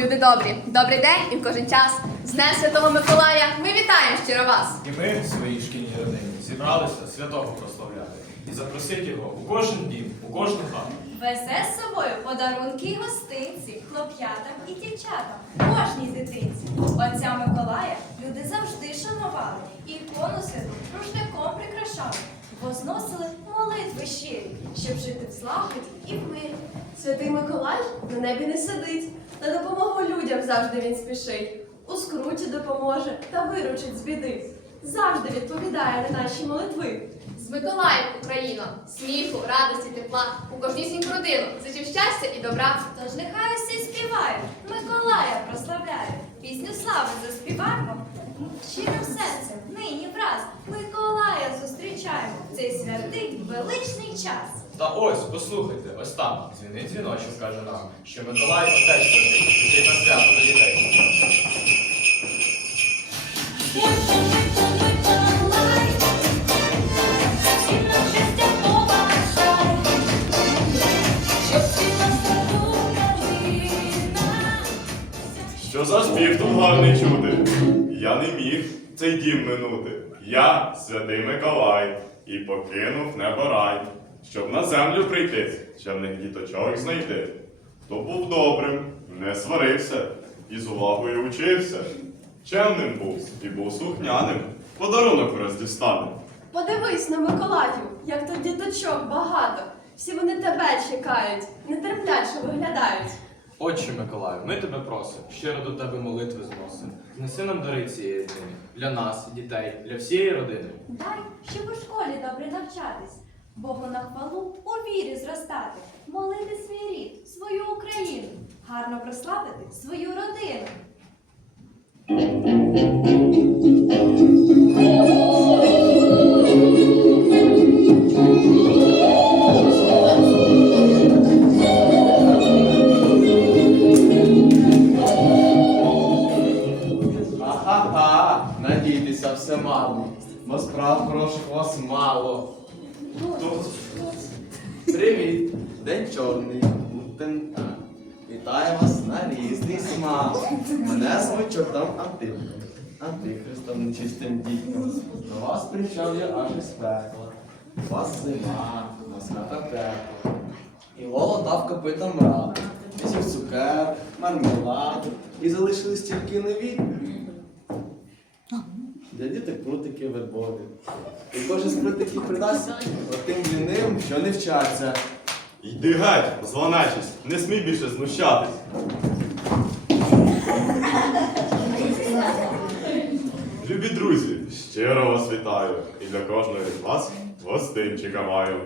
люди добрі. Добрий день і в кожен час. З Днем Святого Миколая ми вітаємо щиро вас. І ми, свої шкільні родини, зібралися святого прославляти і запросити його у кожен дім, у кожну хату. Везе з собою подарунки й гостинці, хлоп'ятам і дівчатам, кожній дитинці. Отця Миколая люди завжди шанували, і ікону святу рушником прикрашали, возносили молитви щирі, щоб жити в злагоді і в мирі. Святий Миколай на небі не сидить, на допомогу людям завжди він спішить. У скруті допоможе та виручить з біди. Завжди відповідає на наші молитви. З Миколаєм, Україно, сміху, радості, тепла, у кожнісіньку родину, зичів щастя і добра. Тож нехай усі співають, Миколая прославляють, пісню слави заспіваємо. Щирим серцем нині враз Миколая зустрічаємо цей святий величний час. Та ось, послухайте, ось там дзвінить дзвіночок каже нам, що Миколай отець святий, на свято до дітей. Що за спів тут гарний чути? Я не міг цей дім минути. Я святий Миколай і покинув небо рай, щоб на землю прийти, чемних діточок знайти. Хто був добрим, не сварився і з увагою учився. Чемним був і був слухняним, подарунок враз дістане. Подивись на Миколаю, як тут діточок багато. Всі вони тебе чекають, нетерпляче виглядають. Отче Миколаю, ми тебе просимо, щиро до тебе молитви зносимо. Знеси нам дари цієї дні для нас, дітей, для всієї родини. Дай, щоб у школі добре навчатись, Богу на хвалу у вірі зростати, молити свій рід, свою Україну, гарно прославити свою родину. Ага, надійтеся все мало, бо справ хороших вас мало. Привіт, день чорний, так. Вітаю вас на різний смак. Мене звуть чортом Антихристом. Антихристом нечистим дітям. До вас прийшов я аж із пекла. У вас зима, у нас хата тепла. І волотав копитом рад. Вісів цукер, мармелад. І залишились тільки нові. Для діток прутики вербові. І кожен з прутиків придасть отим лінивим, що не вчаться. Йди геть, звонечись, не смій більше знущатись. Любі друзі, щиро вас вітаю. І для кожного з вас гостинчика маю.